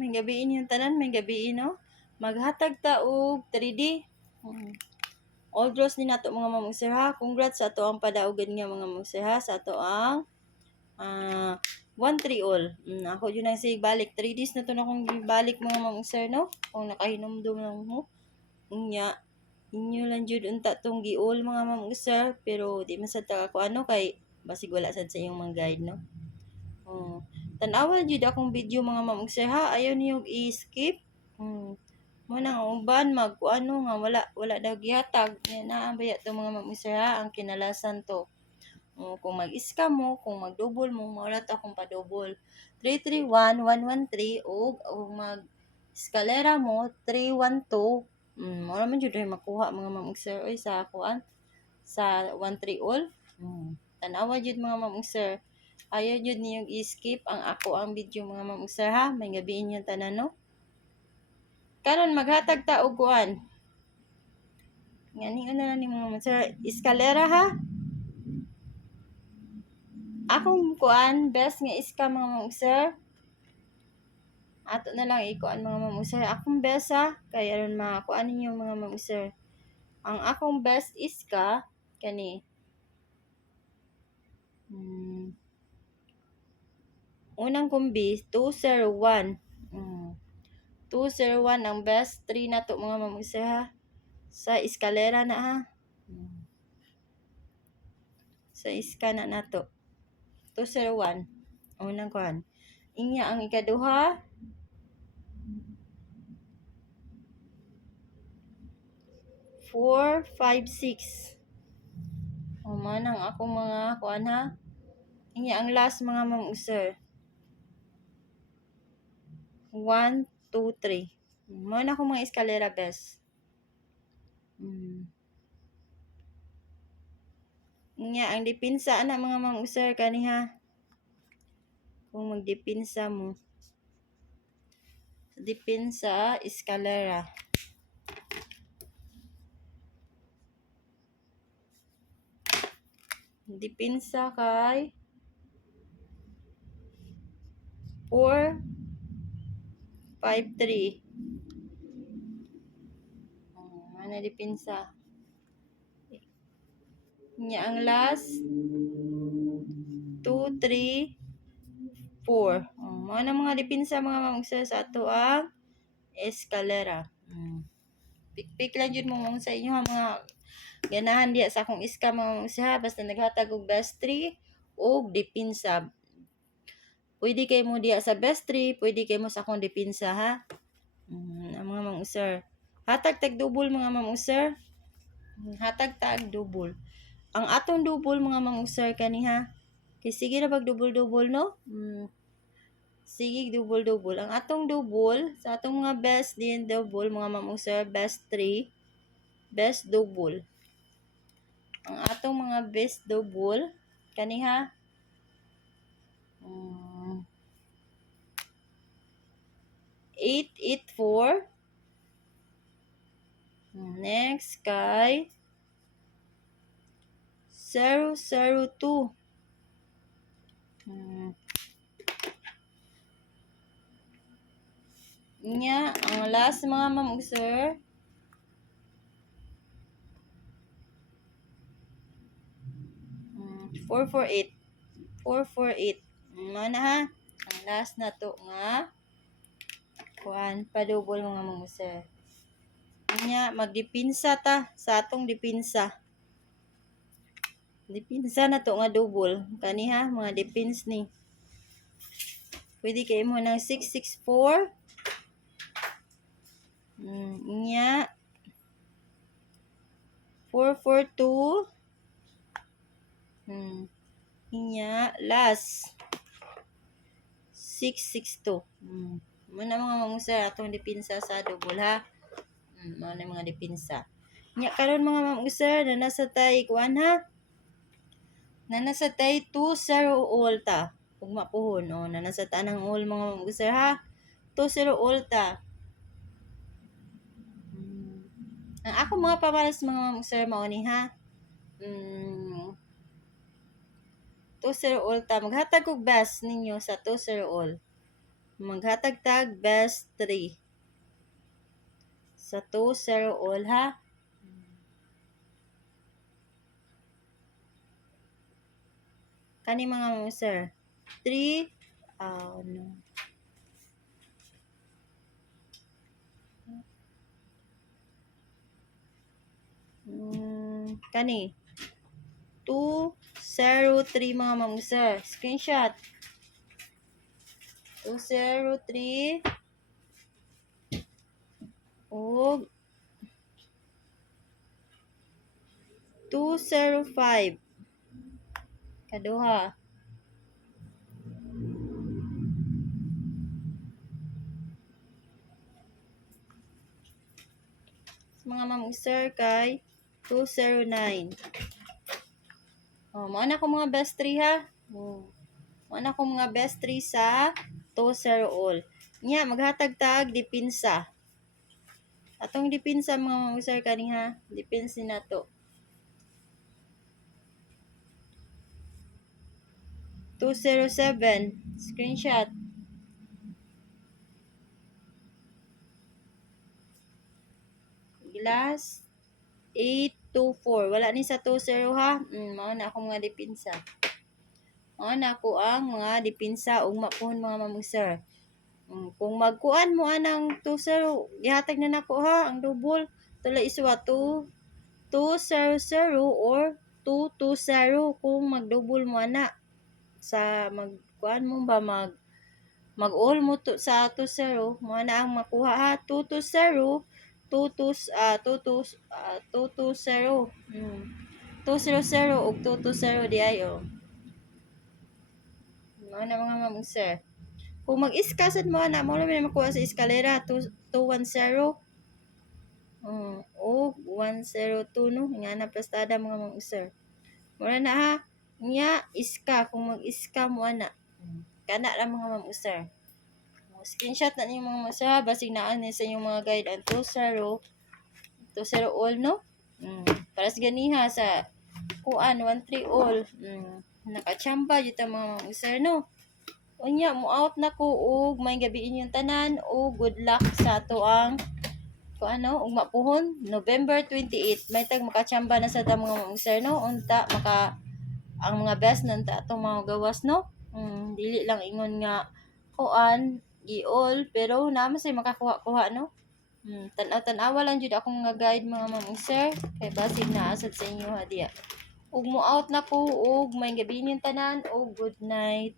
May gabiin yung tanan, may gabiin, no? Maghatag ta og 3D. All draws ni nato mga mamugser ha. Congrats sa ato ang padaugan nga mga mamugser ha. Sa ato ang 1-3 all. Ako yun ang sige balik. 3 days na to na kong balik mga mamugser, no? Kung nakahinomdom lang mo. Unya, inyo lang jud unta tong gi-all mga mamugser. Pero di man sa taka ko ano kay basig wala sad sa iyong mga guide, no? Tanawa jud akong video mga mamugser ha. Ayaw niyo i-skip. Mo nang uban magkuano nga wala daw gihatag. Naa baya to mga mamugser ha ang kinalasan to. Kung mag-scam mo, kung mag-double mo, maulat akong pa-double. 331-113 o mag-escalera mo, 312. Wala man dyan rin makuha mga mamugser. Oy, sa kuan sa 1-3 all. Tanawa dyan mga mamugser. Ayaw dyan niyong i-skip ang ako ang video mga mamugser ha. May gabiin yung tanan, no? Karon maghatag ta og kuan. Ngani na ni mga mamugser. Escalera ha. Akong kuan best nga iska mga mamugser. Ato na lang ikuan mga mamugser. Akong best ha. Kaya aron makuan ninyo mga mamugser. Ang akong best iska kani. Unang kumbi 201. 201 ang best 3 na to mga mamugser ha. Sa eskalera na ha. Sa iska na nato. 201. Unang kuan. Inya ang ikaduha. 4, 5, 6. Manang ako mga kuan ha. Inya ang last mga mamugser. 1, 2, 3. Mana ako mga eskalera best. Inya ang dipinsa na mga mamugser kaniha. Kung magdipinsa mo. Dipinsa eskalera. Dipinsa kay 4, 5, 3. Mana dipinsa. Nya ang last 2, 3, 4. Mana mga dipinsa mga mamugser sa ato ang eskalera. Pik-pik lang jud mo sa inyo ha mga ganahan diya sa akong iska mga mamugser ha. Basta naghatag og best 3 o dipinsa. Pwede kay mo diya sa best 3, pwede kay mo sa akong dipinsa ha. Ang mga mamugser. Hatag tag double mga mamugser. Hatag tag double. Ang atong double mga mamugser kaniha. Kay sige na pag double-double no? Sige double-double. Ang atong double sa atong mga best din double mga mamugser, best 3, best double. Ang atong mga best double kaniha 8, 8, 4. Next kay 0, 0, 2. Nya ang last mga mamugser 448. 448. Mana ha? Ang last na to nga kuan pa-double mga mamugser. Nya magdipinsa ta sa atong dipinsa. Dipinsa na to nga double. Kaniha mga dipins ni. Pwede kay mo ng 664. Nya 442. Inya last 662. Muna mga mamugser atong dipinsa sa double ha. Muna mga dipinsa. Nya karon mga mamugser na nasa tay kuan ha. Na nasa tay 2-0 all ta. Ug mapuhon na nasa tanang all mga mamugser ha. 2-0 all ta. Ang ako mga pamalas mga mamugser mao ni ha. 2-0 all ta. Maghatag og best ninyo sa 2-0 all. Maghatag tag best 3 sa 2-0 all ha. Kani mga mo sir. 3 no. Kani 203 mga ma'am sir. Screenshot. 203 og 205 kaduha. Sa mga ma'am sir kay 209. Mao na ko mga best 3 ha. Mao na ko mga best 3 sa 2-0 all. Nya maghatag tag dipinsa. Atong dipinsa mga ma'am sir kaniha, dipinsa na to. 207 screenshot. Glass 824. Wala ni sa 20 ha. Mao na ako mga dipinsa. Mao na ako ang mga dipinsa ug mapuhon mga ma'am sir. Kung magkuan mo anang 2-0, gihatag na nako ha ang double. Tula iswa 2-2-0-0 or 2-2-0 kung mag-double mo ana. Sa magkuan mo ba mag-all mo to sa 2-0 mo na ang makuha ha 2-2-0 2-2-0 2-0-0 ug 2-2-0 di ayo. Mao na mga ma'am sir. Kung mag-iska sad mo na mo na makuha sa eskalera 2-1-0 o 1-0-2 no nga na plastada mga ma'am sir. Mura na ha nya iska kung mag-iska mo ana. Kana ra mga ma'am sir. Screenshot na niyo mga ma'am basig naan ni sa inyong mga guide ang 2-0 all no. Para sa ganiha sa kuan 1-3 all. Nakachamba jud ta mga ma'am sir no. Unya mo out na ko og may gabi inyong tanan o good luck sa ato ang ug mapuhon November 28 may tag makachamba na sa ta mga ma'am sir no unta maka ang mga best nanta atong mga gawas no. Dili lang ingon nga kuan gi-all pero naman say makakuha-kuha no. Tan-awa lang jud akong mga guide mga ma'am sir kay basig na asad sa inyo ha diya. Ug mo out na ko og may gabi inyong tanan og good night.